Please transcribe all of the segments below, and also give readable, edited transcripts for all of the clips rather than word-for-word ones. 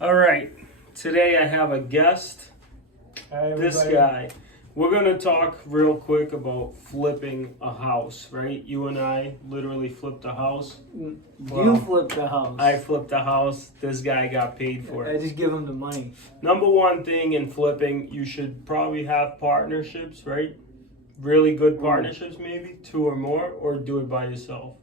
All right, today I have a guest, Hi, this everybody. guy. We're going to talk real quick about flipping a house, right? You and I literally flipped a house. You Well, flipped the house. I flipped a house. This guy got paid for I it. just give him the money. Number one thing in flipping, you should probably have partnerships, right? Really good partnerships, maybe 2 or more, or do it by yourself.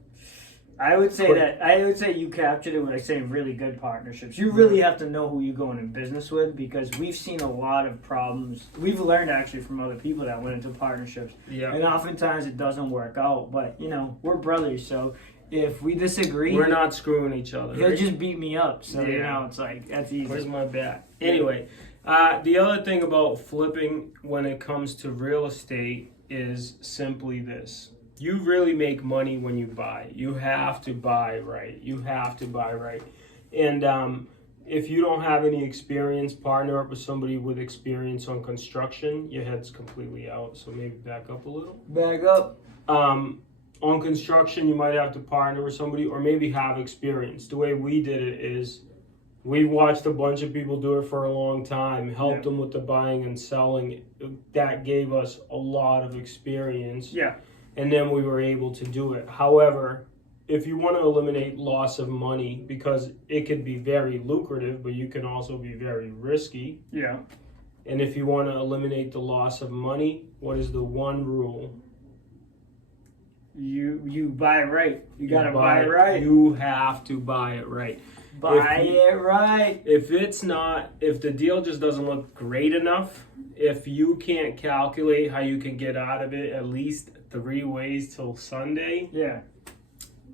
I would say you captured it when I say really good partnerships. You really have to know who you're going in business with, because we've seen a lot of problems. We've learned actually from other people that went into partnerships. Yeah. And oftentimes it doesn't work out. But we're brothers, so if we disagree, We're not screwing each other. he'll Right? just beat me up. So Yeah. it's like that's easy. Where's my bat? Anyway, the other thing about flipping when it comes to real estate is simply this. You really make money when you buy. You have to buy right. You have to buy right. And if you don't have any experience, partner up with somebody with experience on construction, your head's completely out. So maybe back up a little. Back up. On construction, you might have to partner with somebody or maybe have experience. The way we did it is we watched a bunch of people do it for a long time, helped them with the buying and selling. That gave us a lot of experience. Yeah. And then we were able to do it. However, if you want to eliminate loss of money, because it could be very lucrative, but you can also be very risky. Yeah. And if you want to eliminate the loss of money, what is the one rule? You buy it right. You gotta buy it right. You have to buy it right. Buy it right. If the deal just doesn't look great enough, if you can't calculate how you can get out of it at least 3 ways till Sunday,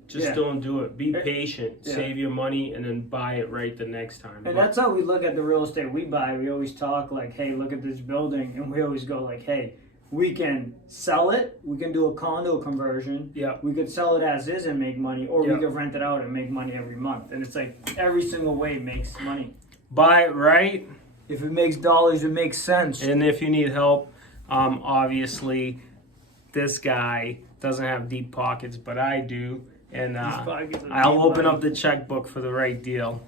just don't do it. Be patient, save your money, and then buy it right the next time. And that's how we look at the real estate we buy. We always talk like, hey, look at this building. And we always go like, hey, we can sell it. We can do a condo conversion. Yeah. We could sell it as is and make money, or Yeah. we could rent it out and make money every month. And it's like every single way makes money. Buy it right. If it makes dollars, it makes sense. And if you need help, obviously, this guy doesn't have deep pockets, but I do. And These pockets are I'll deep, open buddy. up the checkbook for the right deal.